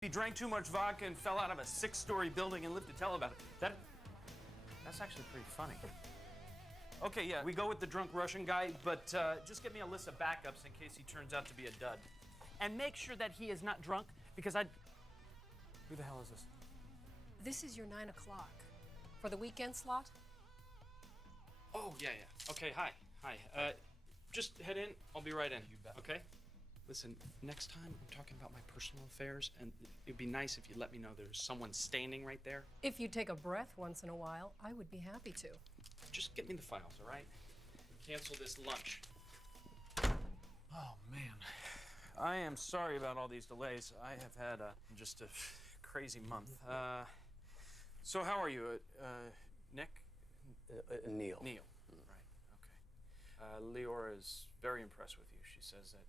He drank too much vodka and fell out of a 6-story building and lived to tell about it. That's actually pretty funny. Okay, yeah, we go with the drunk Russian guy, but just get me a list of backups in case he turns out to be a dud. And make sure that he is not drunk, because Who the hell is this? This is your 9 o'clock. For the weekend slot? Oh, yeah. Okay, hi. Just head in, I'll be right in. You bet. Okay? Listen, next time I'm talking about my personal affairs, and it'd be nice if you let me know there's someone standing right there. If you take a breath once in a while, I would be happy to. Just get me the files, all right? Cancel this lunch. Oh, man. I am sorry about all these delays. I have had just a crazy month. So how are you, Nick? Neil. Neil, right, okay. Leora is very impressed with you. She says that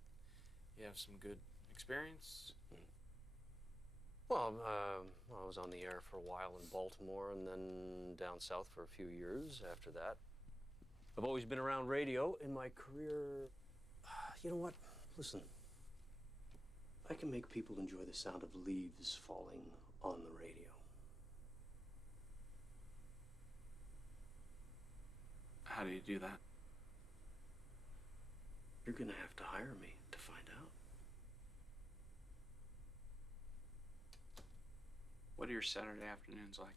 you have some good experience. Well, I was on the air for a while in Baltimore and then down south for a few years after that. I've always been around radio in my career. You know what? Listen, I can make people enjoy the sound of leaves falling on the radio. How do you do that? You're gonna have to hire me to find out. What are your Saturday afternoons like?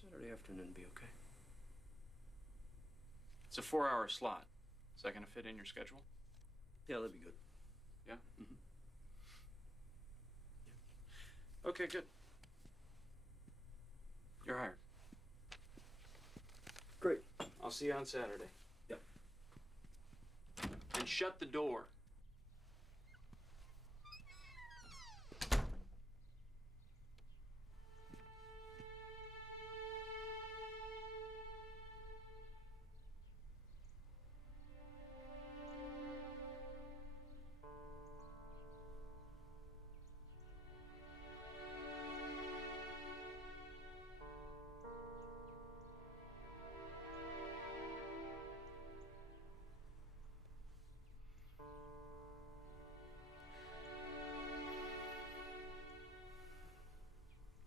Saturday afternoon be okay? It's a 4-hour slot. Is that gonna fit in your schedule? Yeah, that'd be good. Yeah? Mm-hmm. Yeah. Okay, good. You're hired. Great. I'll see you on Saturday. Yep. And shut the door.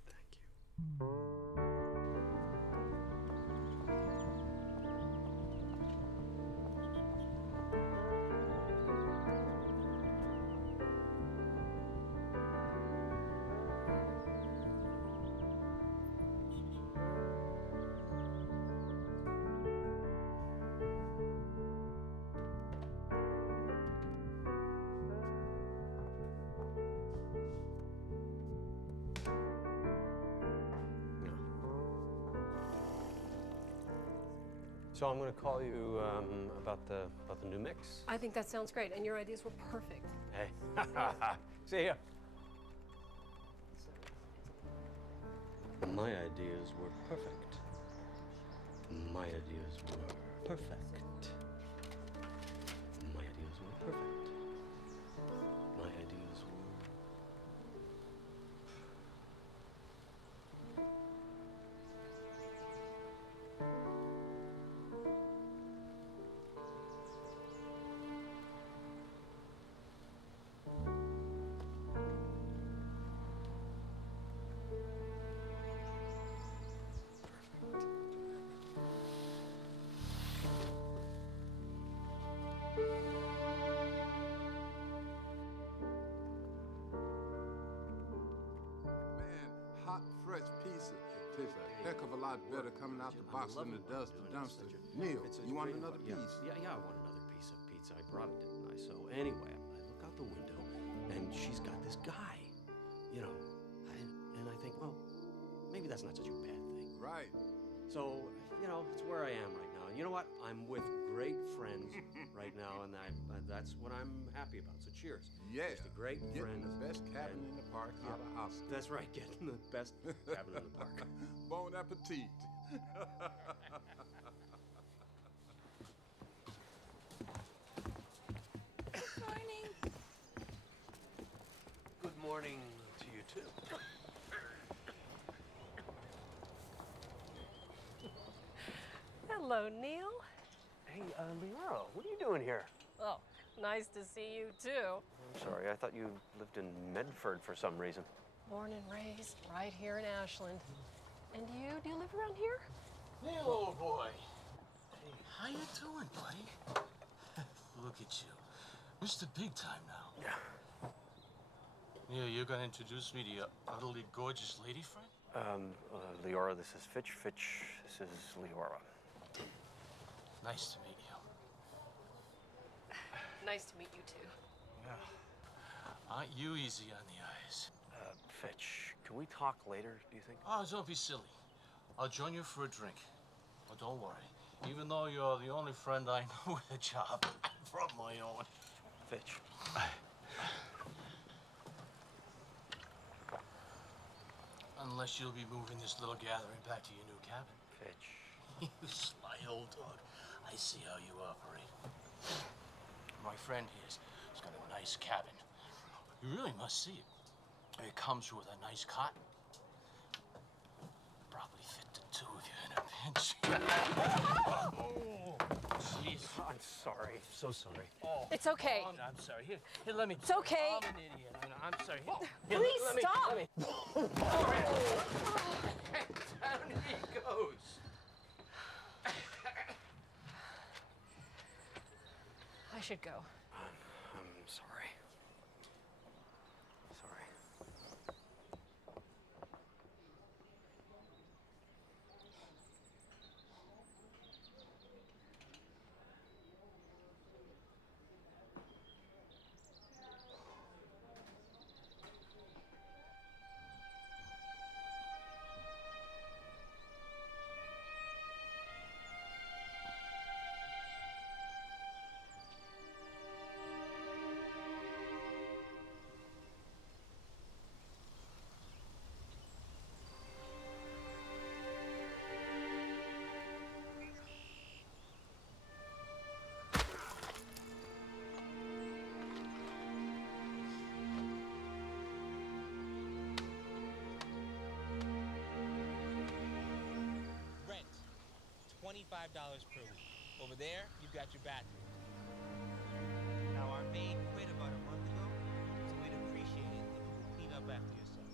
Thank you. So I'm going to call you about the new mix. I think that sounds great, and your ideas were perfect. Hey, see ya. My ideas were perfect. My ideas were perfect. My ideas were perfect. My ideas were... Hot, fresh pizza. Tastes a heck of a lot better coming out the box than it does the dumpster. Neil, you want another piece? Yeah, I want another piece of pizza. I brought it, didn't I? So anyway, I look out the window, and she's got this guy, you know, and I think, well, maybe that's not such a bad thing. Right. So, you know, it's where I am right now. You know what? I'm with great friends right now, and that's what I'm happy about. So cheers. Yeah. Just a great Getting friend. the best cabin in the park out of Oscar. That's right, getting the best cabin in the park. Bon appetit. Morning. Good morning to you, too. Hello, Neil. Hey, Leora, what are you doing here? Oh, nice to see you, too. I'm sorry. I thought you lived in Medford for some reason. Born and raised right here in Ashland. And you? Do you live around here? Hey, old boy. Hey, how you doing, buddy? Look at you. Mr. Big Time now. Yeah. Yeah, you're gonna introduce me to your utterly gorgeous lady friend? Leora, this is Fitch. Fitch, this is Leora. Nice to meet you. Nice to meet you too. Yeah. Aren't you easy on the eyes? Fitch, can we talk later, do you think? Oh, don't be silly. I'll join you for a drink. Oh, don't worry. Even though you're the only friend I know with a job from my own. Fitch. Unless you'll be moving this little gathering back to your new cabin. Fitch. You sly old dog. I see how you operate. My friend here's got a nice cabin. You really must see it. It comes with a nice cot. Probably fit the two of you in a pinch. Oh, jeez. I'm sorry. So sorry. Oh, It's okay. oh, I'm sorry. Here, let me. It's okay. I'm an idiot. I'm sorry. Here, Please let me- stop. let me- Down he goes. I should go. I'm sorry. Sorry. Rent, $25 per week. Over there, you've got your bathroom. Now, our maid quit about a month ago, so we'd appreciate it if you would clean up after yourself.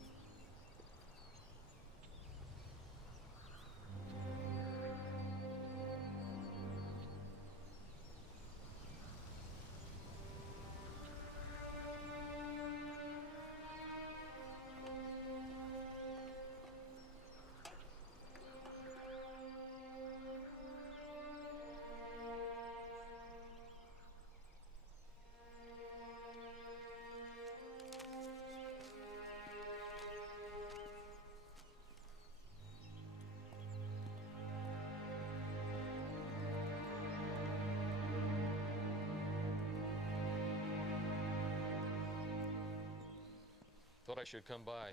Thought I should come by,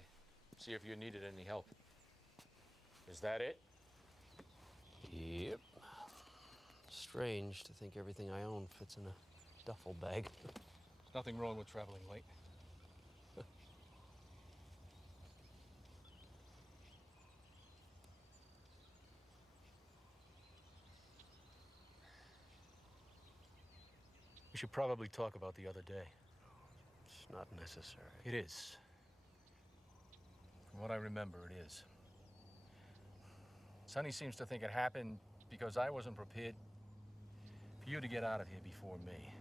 see if you needed any help. Is that it? Yep. Strange to think everything I own fits in a duffel bag. Nothing wrong with traveling late. We should probably talk about the other day. It's not necessary. It is. From what I remember, it is. Sonny seems to think it happened because I wasn't prepared for you to get out of here before me.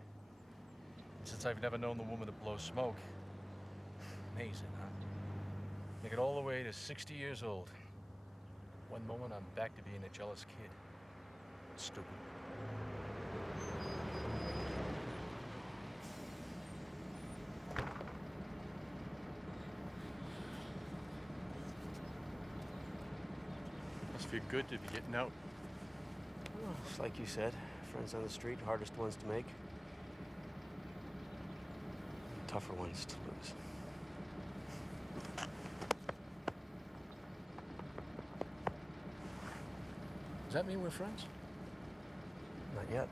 And since I've never known the woman to blow smoke, amazing, huh? Make it all the way to 60 years old. One moment I'm back to being a jealous kid. Stupid. Must feel good to be getting out. Well, it's like you said, friends on the street, hardest ones to make. Tougher ones to lose. Does that mean we're friends? Not yet.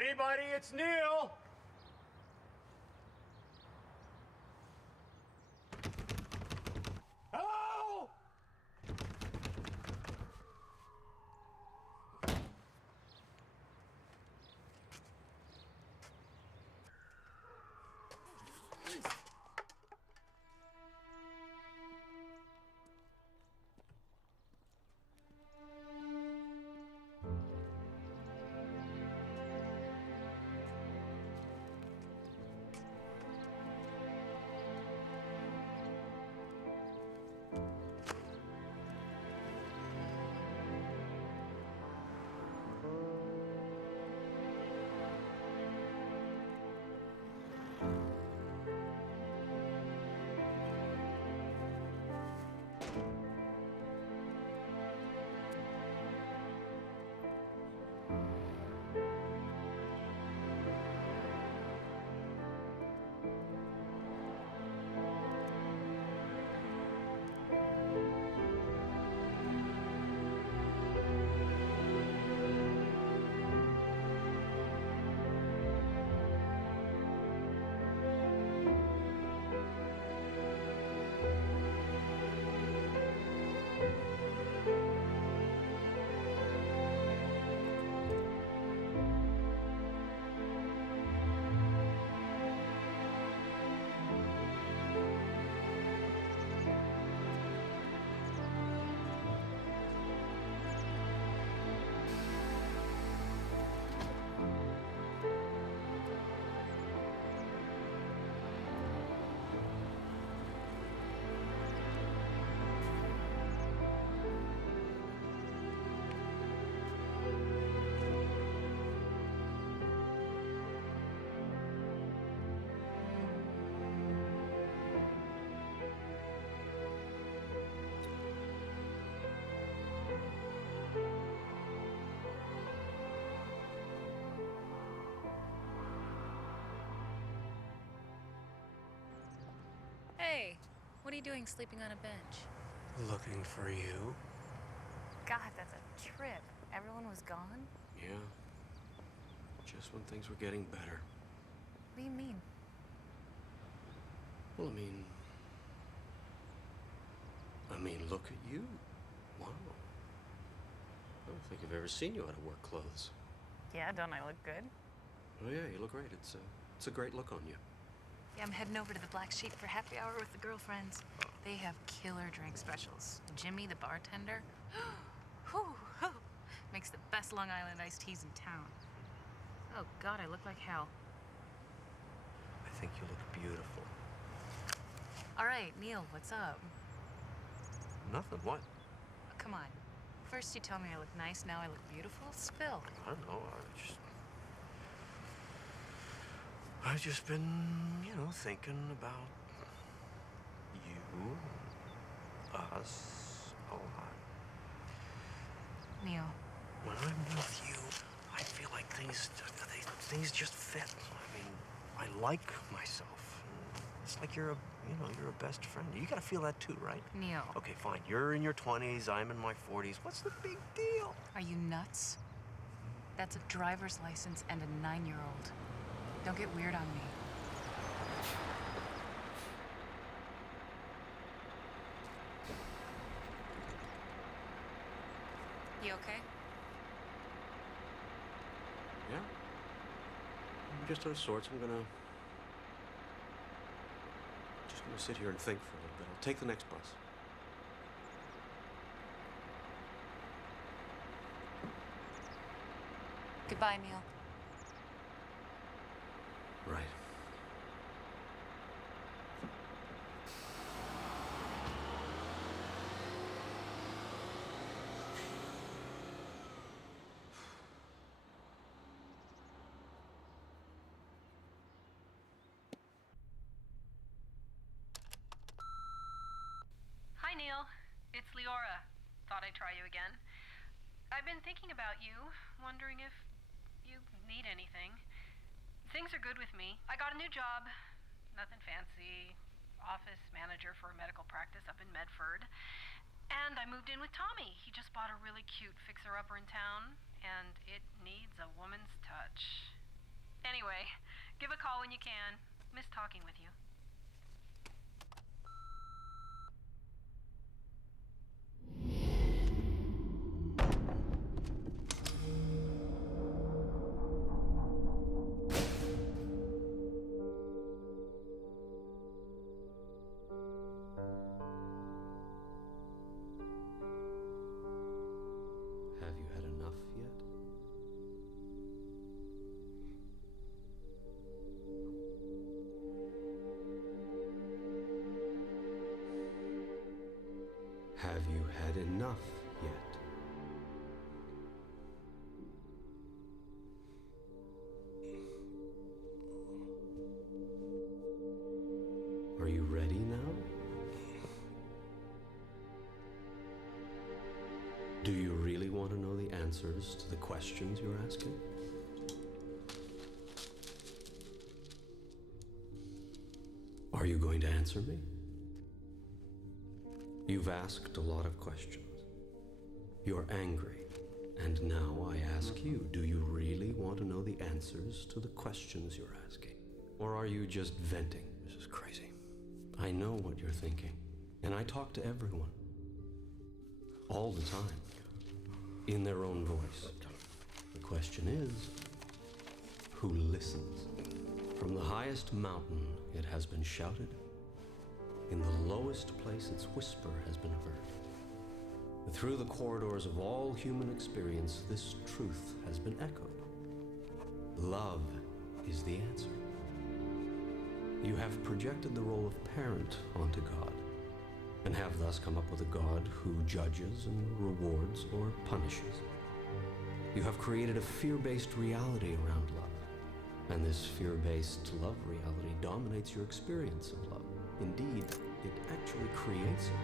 Anybody? It's Neil. Hello? Hey, what are you doing sleeping on a bench? Looking for you. God, that's a trip. Everyone was gone? Yeah. Just when things were getting better. What do you mean? Well, I mean, look at you. Wow. I don't think I've ever seen you out of work clothes. Yeah, don't I look good? Oh yeah, you look great. It's a great look on you. Yeah, I'm heading over to the Black Sheep for happy hour with the girlfriends. They have killer drink specials. Jimmy, the bartender, makes the best Long Island iced teas in town. Oh God, I look like hell. I think you look beautiful. All right, Neil, what's up? Nothing. What? Oh, come on. First you tell me I look nice, now I look beautiful. Spill. I don't know. I've just been, thinking about you, us, a lot. Neil. When I'm with you, I feel like things just fit. I mean, I like myself. It's like you're a best friend. You gotta feel that too, right? Neil. Okay, fine. You're in your 20s, I'm in my 40s. What's the big deal? Are you nuts? That's a driver's license and a 9-year-old. Don't get weird on me. You okay? Yeah. I'm just out of sorts. I'm gonna sit here and think for a little bit. I'll take the next bus. Goodbye, Neil. Right. Hi, Neil. It's Leora. Thought I'd try you again. I've been thinking about you, wondering if you need anything. Things are good with me. I got a new job. Nothing fancy. Office manager for a medical practice up in Medford. And I moved in with Tommy. He just bought a really cute fixer-upper in town, and it needs a woman's touch. Anyway, give a call when you can. Miss talking with you. Have you had enough yet? Have you had enough yet? Are you ready now? Do you really want to know the answers to the questions you're asking? Are you going to answer me? You've asked a lot of questions. You're angry. And now I ask you, do you really want to know the answers to the questions you're asking? Or are you just venting? This is crazy. I know what you're thinking. And I talk to everyone. All the time. In their own voice. The question is, who listens? From the highest mountain, it has been shouted. In the lowest place, its whisper has been heard. Through the corridors of all human experience, this truth has been echoed. Love is the answer. You have projected the role of parent onto God, and have thus come up with a God who judges and rewards or punishes. You have created a fear-based reality around love, and this fear-based love reality dominates your experience of love. Indeed, it actually creates it.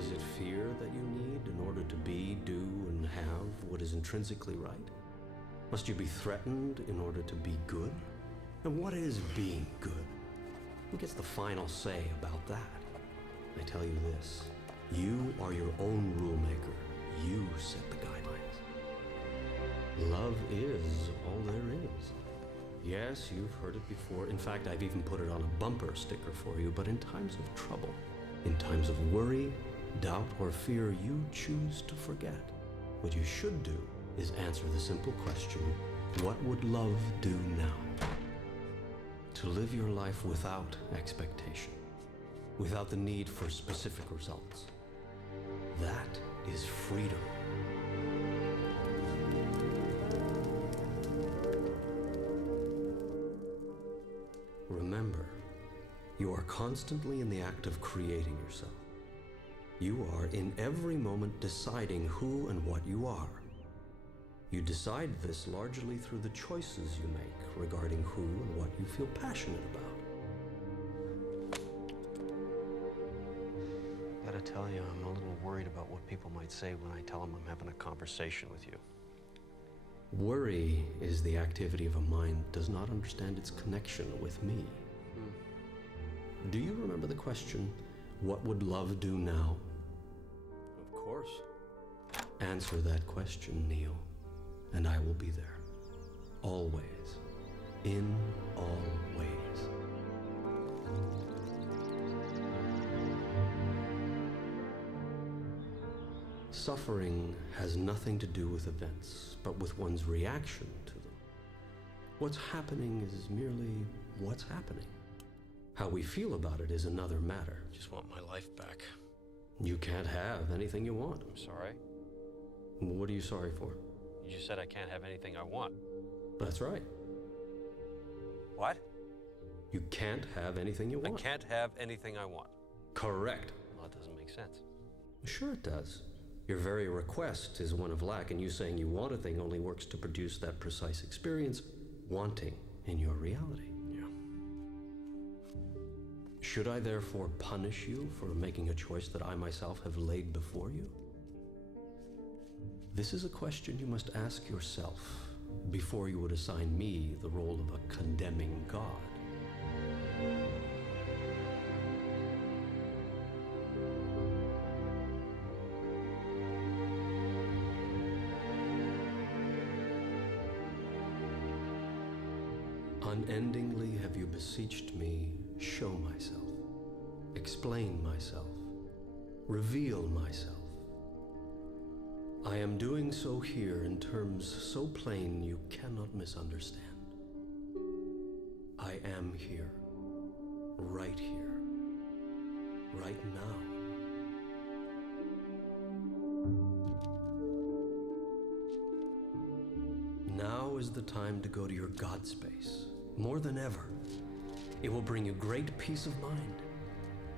Is it fear that you need in order to be, do, and have what is intrinsically right? Must you be threatened in order to be good? And what is being good? Who gets the final say about that? I tell you this, you are your own rule maker. You set the guidelines. Love is all there is. Yes, you've heard it before. In fact, I've even put it on a bumper sticker for you, but in times of trouble, in times of worry, doubt, or fear, you choose to forget. What you should do is answer the simple question, what would love do now? To live your life without expectation, without the need for specific results. That is freedom. Remember, you are constantly in the act of creating yourself. You are in every moment deciding who and what you are. You decide this largely through the choices you make regarding who and what you feel passionate about. Gotta tell you, I'm a little worried about what people might say when I tell them I'm having a conversation with you. Worry is the activity of a mind that does not understand its connection with me. Do you remember the question, what would love do now? Of course. Answer that question, Neil. And I will be there. Always. In all ways. Suffering has nothing to do with events, but with one's reaction to them. What's happening is merely what's happening. How we feel about it is another matter. Just want my life back. You can't have anything you want. I'm sorry. What are you sorry for? You just said I can't have anything I want. That's right. What? You can't have anything you want. I can't have anything I want. Correct. Well, that doesn't make sense. Sure it does. Your very request is one of lack, and you saying you want a thing only works to produce that precise experience, wanting, in your reality. Yeah. Should I therefore punish you for making a choice that I myself have laid before you? This is a question you must ask yourself before you would assign me the role of a condemning God. Unendingly have you beseeched me, show myself, explain myself, reveal myself. I am doing so here in terms so plain you cannot misunderstand. I am here, right now. Now is the time to go to your God space, more than ever. It will bring you great peace of mind,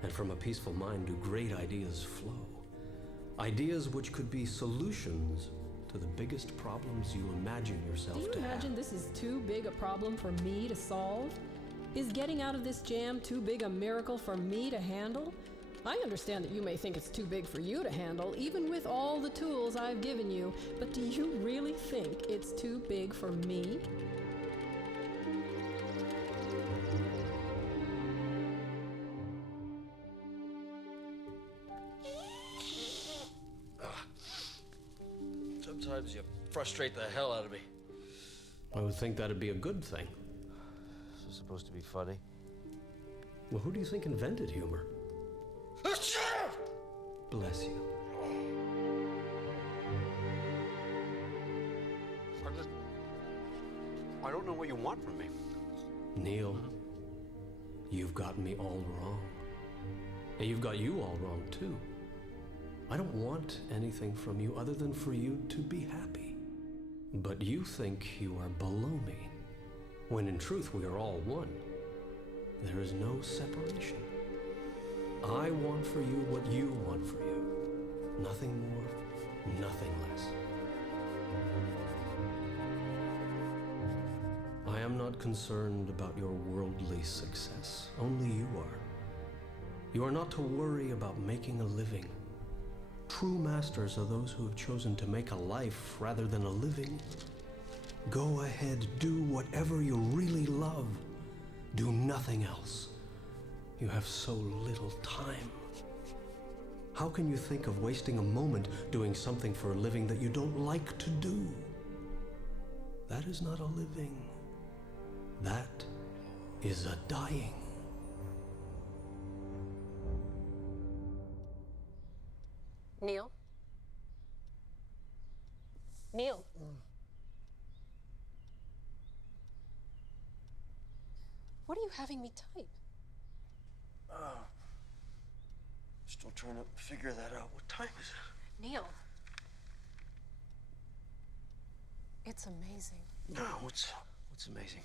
and from a peaceful mind do great ideas flow. Ideas which could be solutions to the biggest problems you imagine yourself to have. Do you imagine this is too big a problem for me to solve? Is getting out of this jam too big a miracle for me to handle? I understand that you may think it's too big for you to handle, even with all the tools I've given you, but do you really think it's too big for me? Sometimes you frustrate the hell out of me. I would think that'd be a good thing. This is supposed to be funny. Well, who do you think invented humor? Bless you. I don't know what you want from me. Neil, you've gotten me all wrong. And you've got you all wrong, too. I don't want anything from you other than for you to be happy. But you think you are below me, when in truth we are all one. There is no separation. I want for you what you want for you. Nothing more, nothing less. I am not concerned about your worldly success. Only you are. You are not to worry about making a living. True masters are those who have chosen to make a life rather than a living. Go ahead, do whatever you really love. Do nothing else. You have so little time. How can you think of wasting a moment doing something for a living that you don't like to do? That is not a living. That is a dying. Neil? Neil? What are you having me type? Still trying to figure that out. What time is it? Neil. It's amazing. No, what's amazing?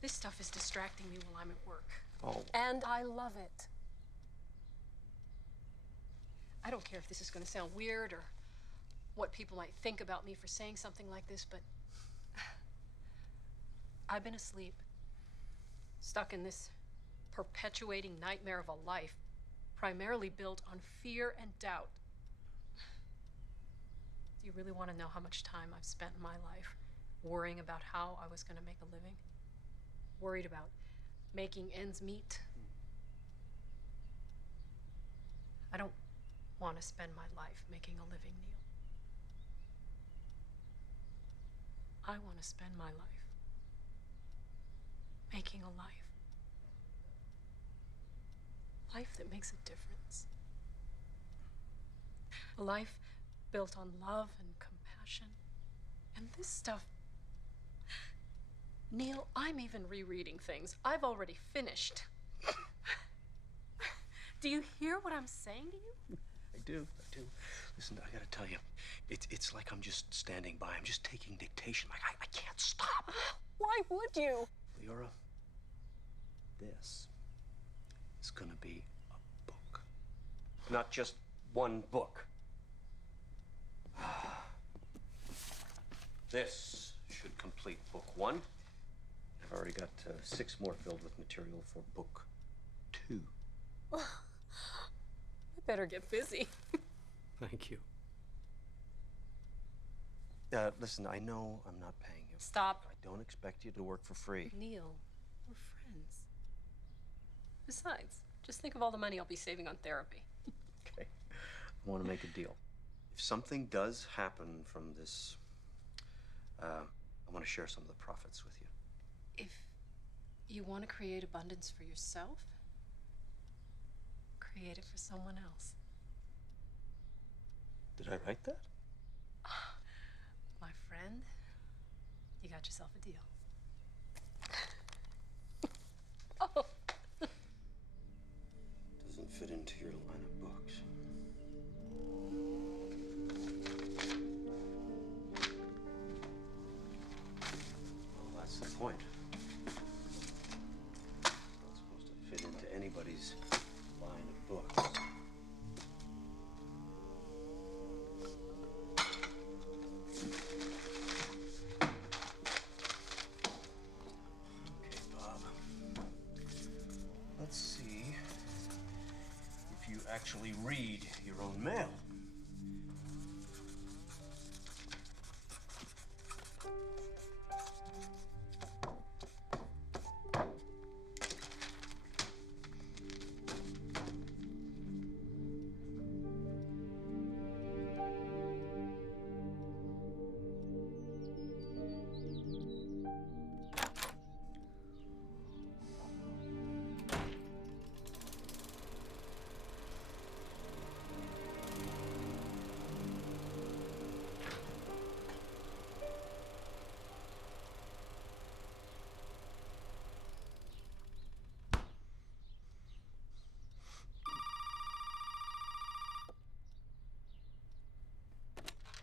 This stuff is distracting me while I'm at work. Oh. And I love it. I don't care if this is going to sound weird or what people might think about me for saying something like this, but I've been asleep, stuck in this perpetuating nightmare of a life, primarily built on fear and doubt. Do you really want to know how much time I've spent in my life worrying about how I was going to make a living? Worried about making ends meet? I don't want to spend my life making a living, Neil. I want to spend my life making a life. Life that makes a difference. A life built on love and compassion. And this stuff, Neil, I'm even rereading things I've already finished. Do you hear what I'm saying to you? I do. Listen, I gotta tell you, it's like I'm just standing by. I'm just taking dictation. Like, I can't stop. Why would you? Leora, this is gonna be a book. Not just one book. This should complete book 1. I've already got 6 more filled with material for book 2. I better get busy. Thank you. Listen, I know I'm not paying you. Stop. I don't expect you to work for free. Neil, we're friends. Besides, just think of all the money I'll be saving on therapy. Okay. I want to make a deal. If something does happen from this, I want to share some of the profits with you. If you want to create abundance for yourself, create it for someone else. Did I write that? My friend, you got yourself a deal. Oh. Doesn't fit into your line of books. Well, that's the point. It's not supposed to fit into anybody's line of books. Okay, Bob. Let's see if you actually read your own mail.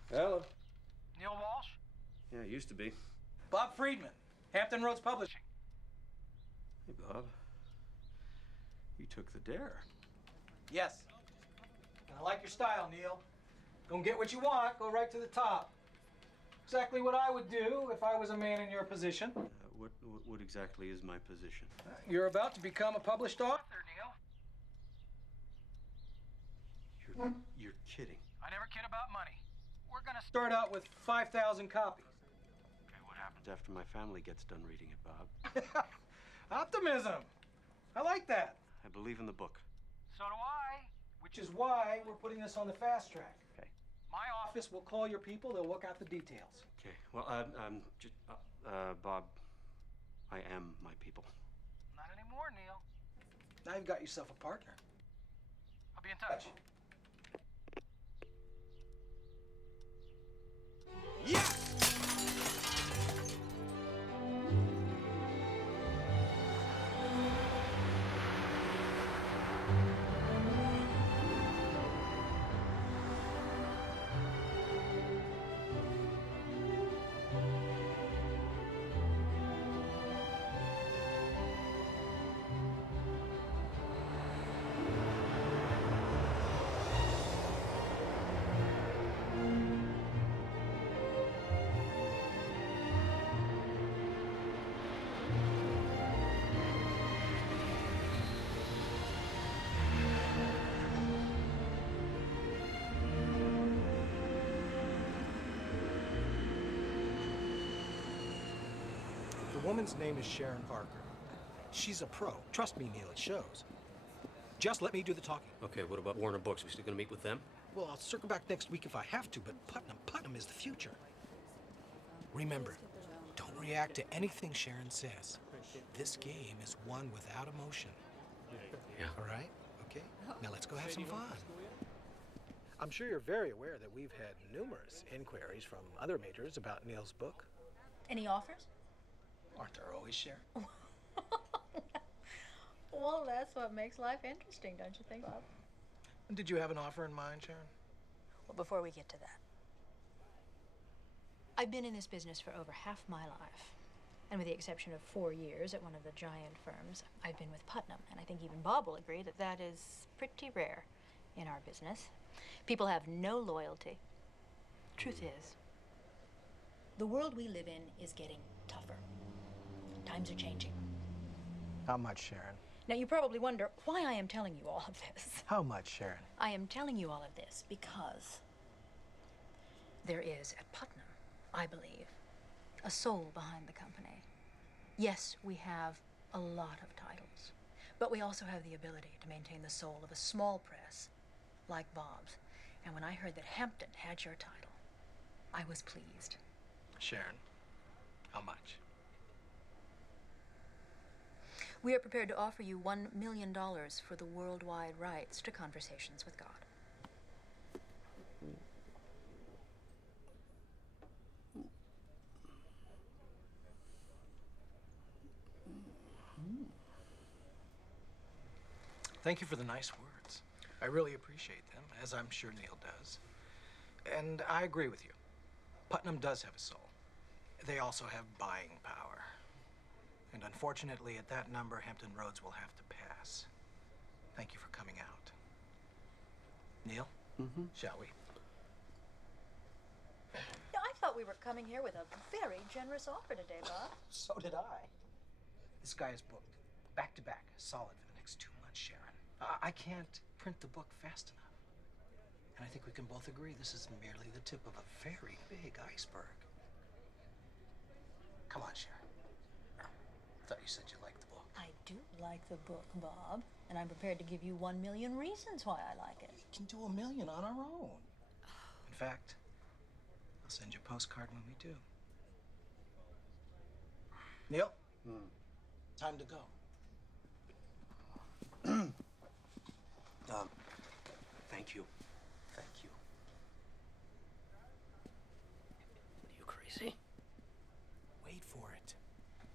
Hello. Neil Walsh? Yeah, it used to be. Bob Friedman, Hampton Roads Publishing. Hey, Bob. You took the dare. Yes. And I like your style, Neil. Don't get what you want, go right to the top. Exactly what I would do if I was a man in your position. What exactly is my position? You're about to become a published author, Neil. You're kidding. I never kid about money. We're gonna start out with 5,000 copies. Okay, what happens after my family gets done reading it, Bob? Optimism. I like that. I believe in the book. So do I. Which is why we're putting this on the fast track. Okay. My office will call your people. They'll work out the details. Okay. Well, Bob, I am my people. Not anymore, Neil. Now you've got yourself a partner. I'll be in touch. The woman's name is Sharon Parker. She's a pro. Trust me, Neil, it shows. Just let me do the talking. Okay, what about Warner Books? We still gonna meet with them? Well, I'll circle back next week if I have to, but Putnam is the future. Remember, don't react to anything Sharon says. This game is won without emotion. Yeah. All right? Okay? Now let's go have some fun. I'm sure you're very aware that we've had numerous inquiries from other majors about Neil's book. Any offers? Aren't there always, Sharon? Well, that's what makes life interesting, don't you think, Bob? Did you have an offer in mind, Sharon? Well, before we get to that, I've been in this business for over half my life. And with the exception of 4 years at one of the giant firms, I've been with Putnam. And I think even Bob will agree that that is pretty rare in our business. People have no loyalty. Truth is, the world we live in is getting tougher. Times are changing. How much, Sharon? Now, you probably wonder why I am telling you all of this. How much, Sharon? I am telling you all of this because there is at Putnam, I believe, a soul behind the company. Yes, we have a lot of titles, but we also have the ability to maintain the soul of a small press like Bob's. And when I heard that Hampton had your title, I was pleased. Sharon, how much? We are prepared to offer you $1 million for the worldwide rights to Conversations with God. Thank you for the nice words. I really appreciate them, as I'm sure Neil does. And I agree with you. Putnam does have a soul. They also have buying power. And unfortunately, at that number, Hampton Roads will have to pass. Thank you for coming out. Neil, shall we? Yeah, I thought we were coming here with a very generous offer today, Bob. So did I. This guy is booked, back to back, solid for the next 2 months, Sharon. I can't print the book fast enough. And I think we can both agree this is merely the tip of a very big iceberg. Come on, Sharon. I thought you said you liked the book. I do like the book, Bob, and I'm prepared to give you 1 million reasons why I like it. We can do $1 million on our own. In fact, I'll send you a postcard when we do. Neil? Time to go. Thank you. Thank you. Are you crazy? Wait for it.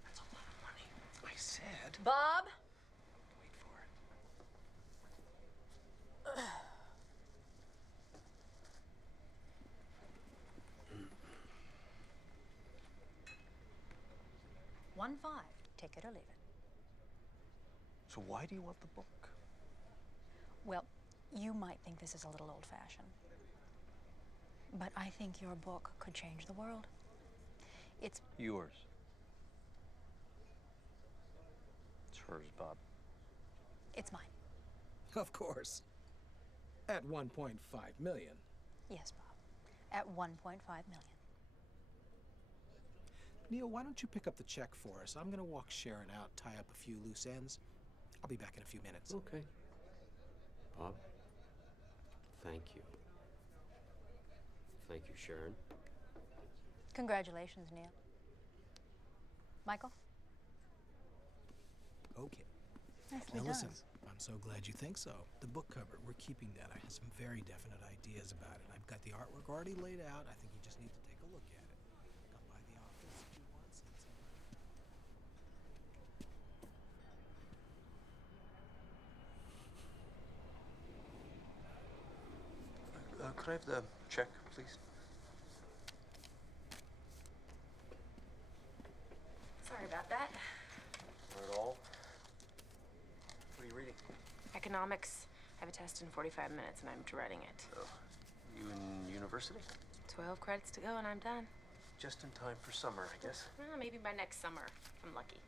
That's a lot of money. I said. Bob? Wait for it. $1.5. Take it or leave it. So why do you want the book? Well, you might think this is a little old-fashioned, but I think your book could change the world. It's Yours. It's hers, Bob. It's mine. Of course. At 1.5 million. Yes, Bob. At 1.5 million. Neil, why don't you pick up the check for us? I'm gonna walk Sharon out, tie up a few loose ends. I'll be back in a few minutes. Okay. Bob, thank you. Thank you, Sharon. Congratulations, Neil. Michael? Okay. Nicely Now listen, done. I'm so glad you think so. The book cover, we're keeping that. I have some very definite ideas about it. I've got the artwork already laid out. I think you just need to take a look at it. Come by the office if you want some. Could I have the check, please? Sorry about that. Not at all. What are you reading? Economics. I have a test in 45 minutes and I'm dreading it. Oh, you in university? 12 credits to go and I'm done. Just in time for summer, I guess. Well, maybe by next summer, if I'm lucky.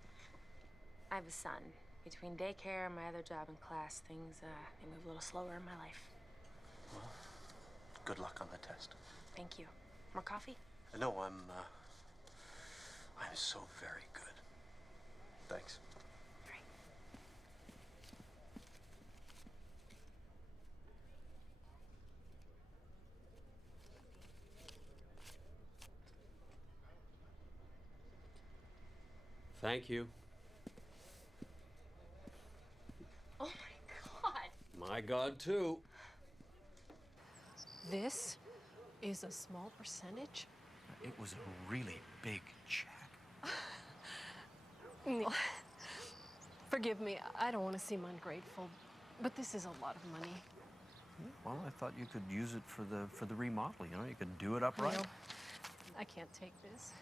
I have a son. Between daycare and my other job and class, things, they move a little slower in my life. Well, good luck on the test. Thank you. More coffee? No, I'm so very good. Thanks. Thank you. Oh my God. My God, too. This is a small percentage? It was a really big check. Neil, forgive me. I don't want to seem ungrateful, but this is a lot of money. Well, I thought you could use it for the remodel. You know, you could do it upright. Neil, I can't take this.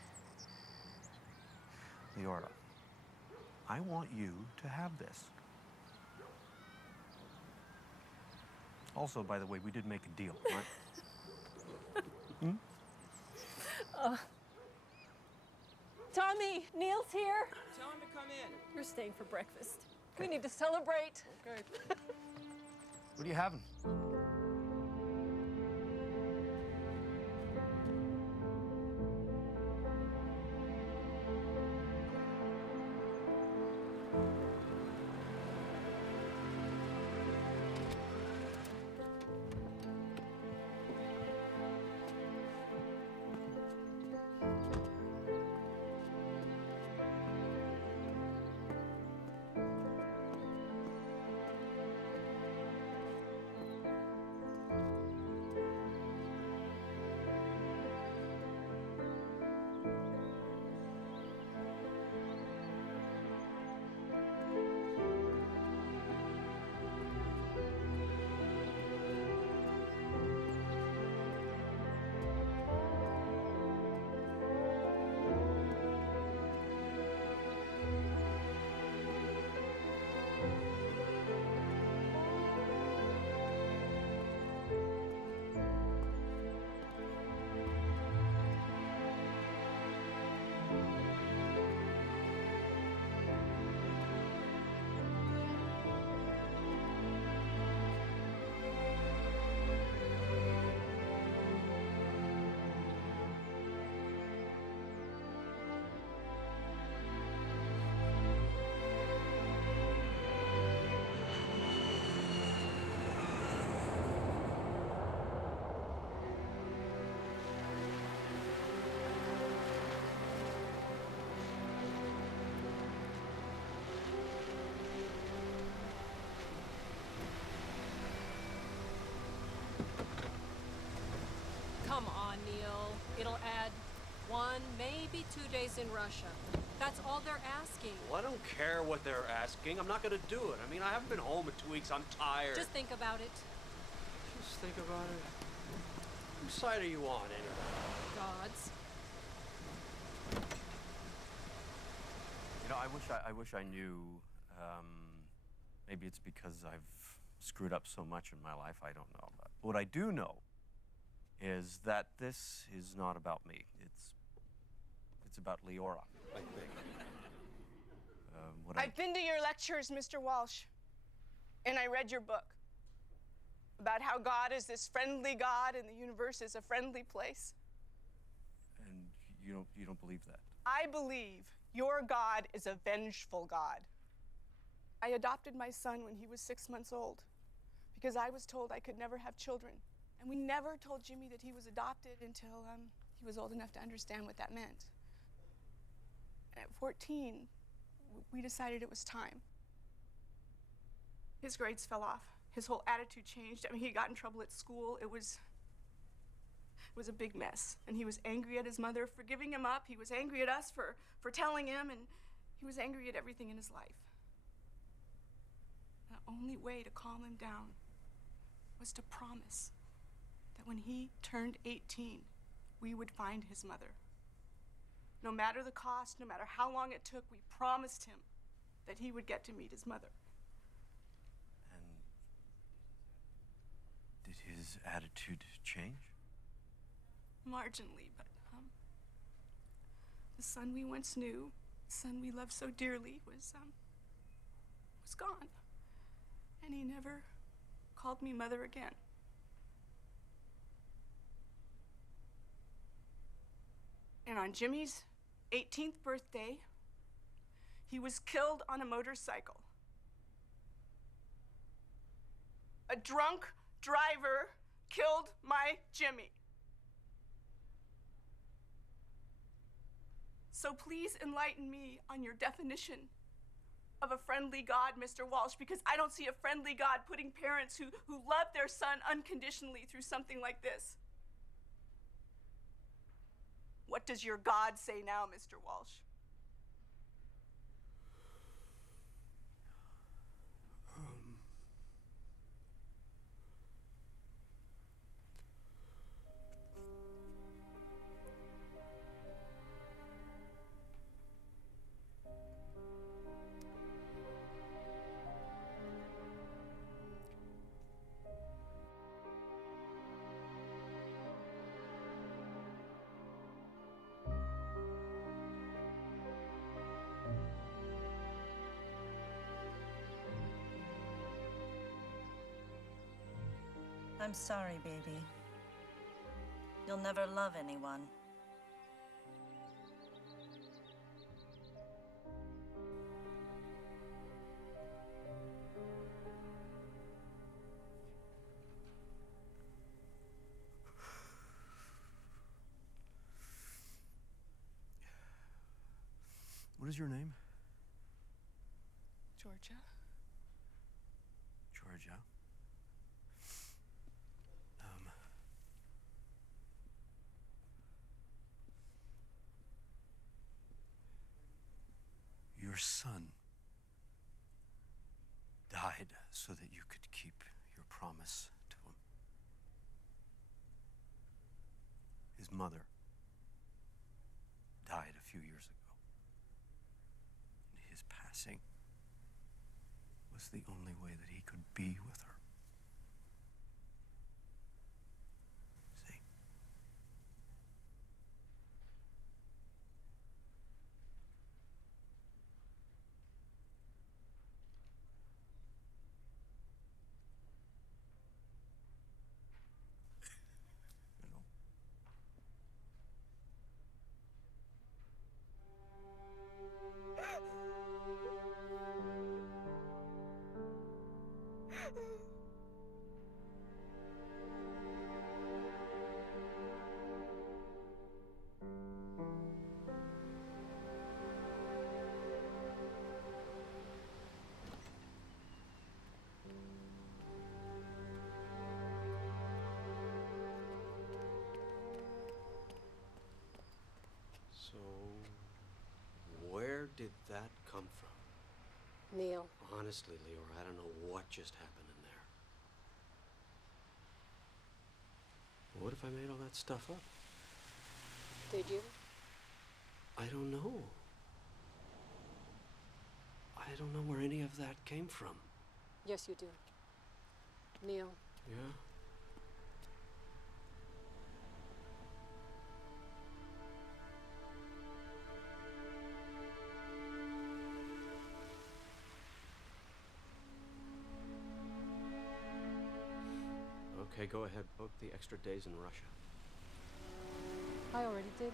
Leora, I want you to have this. Also, by the way, we did make a deal, right? Tommy, Neil's here. Tell him to come in. You're staying for breakfast. We need to celebrate. Okay. What are you having? 2 days in Russia. That's all they're asking. Well, I don't care what they're asking. I'm not going to do it. I mean, I haven't been home in 2 weeks. I'm tired. Just think about it. Just think about it. Whose side are you on, anyway? God's. You know, I wish I knew. Maybe it's because I've screwed up so much in my life. I don't know. But what I do know is that this is not about me. It's about Leora, I think. I've been to your lectures, Mr. Walsh, and I read your book about how God is this friendly God and the universe is a friendly place. And you don't believe that? I believe your God is a vengeful God. I adopted my son when he was 6 months old because I was told I could never have children. And we never told Jimmy that he was adopted until he was old enough to understand what that meant. And at 14, we decided it was time. His grades fell off. His whole attitude changed. I mean, he got in trouble at school. It was a big mess. And he was angry at his mother for giving him up. He was angry at us for telling him, and he was angry at everything in his life. The only way to calm him down was to promise that when he turned 18, we would find his mother. No matter the cost, no matter how long it took, we promised him that he would get to meet his mother. And did his attitude change? Marginally, but the son we once knew, the son we loved so dearly, was gone. And he never called me mother again. And on Jimmy's 18th birthday, he was killed on a motorcycle. A drunk driver killed my Jimmy. So please enlighten me on your definition of a friendly God, Mr. Walsh, because I don't see a friendly God putting parents who love their son unconditionally through something like this. What does your God say now, Mr. Walsh? I'm sorry, baby. You'll never love anyone. What is your name? Georgia. Georgia. Your son died so that you could keep your promise to him. His mother died a few years ago. And his passing was the only way that he could be with her. See? So Neil. Honestly, Leora, I don't know what just happened in there. What if I made all that stuff up? Did you? I don't know. I don't know where any of that came from. Yes, you do. Neil. Yeah? Okay, go ahead. Book the extra days in Russia. I already did.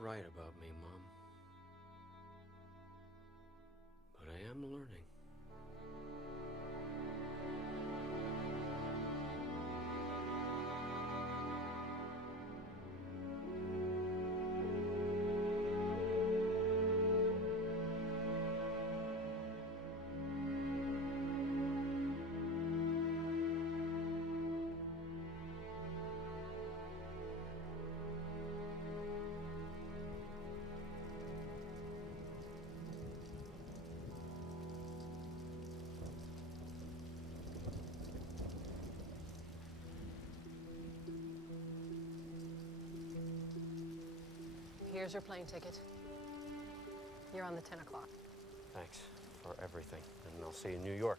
Right about me, Mom. But I am learning. Here's your plane ticket. You're on the 10 o'clock. Thanks for everything, and I'll see you in New York.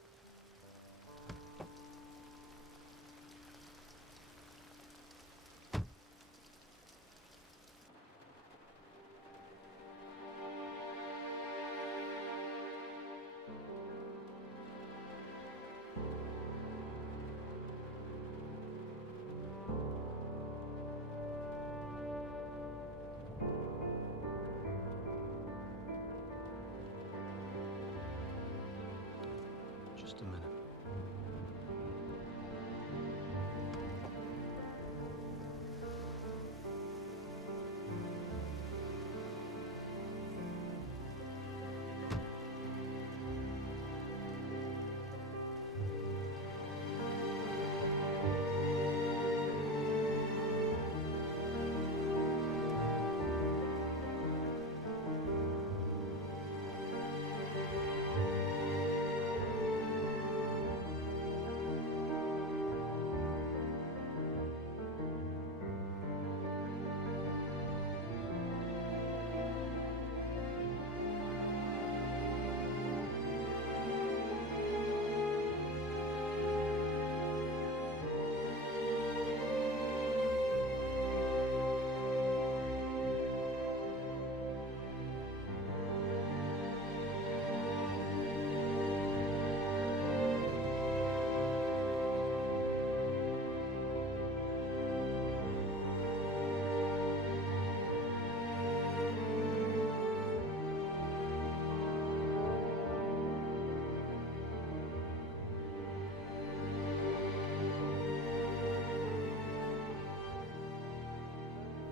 Just a minute.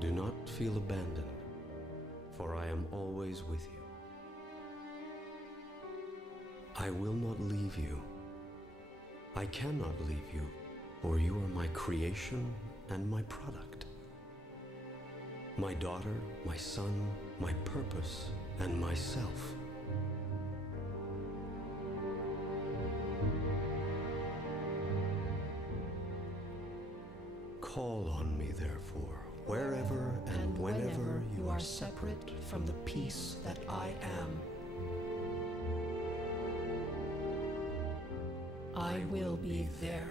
Do not feel abandoned, for I am always with you. I will not leave you. I cannot leave you, for you are my creation and my product. My daughter, my son, my purpose, and myself. Call on me, therefore, wherever and whenever you are separate from the peace that I am. I will be there.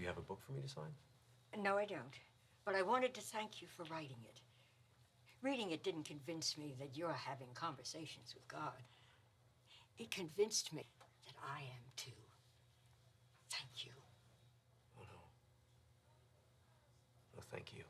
Do you have a book for me to sign? No, I don't. But I wanted to thank you for writing it. Reading it didn't convince me that you're having conversations with God. It convinced me that I am too. Thank you. Oh, no. No, thank you.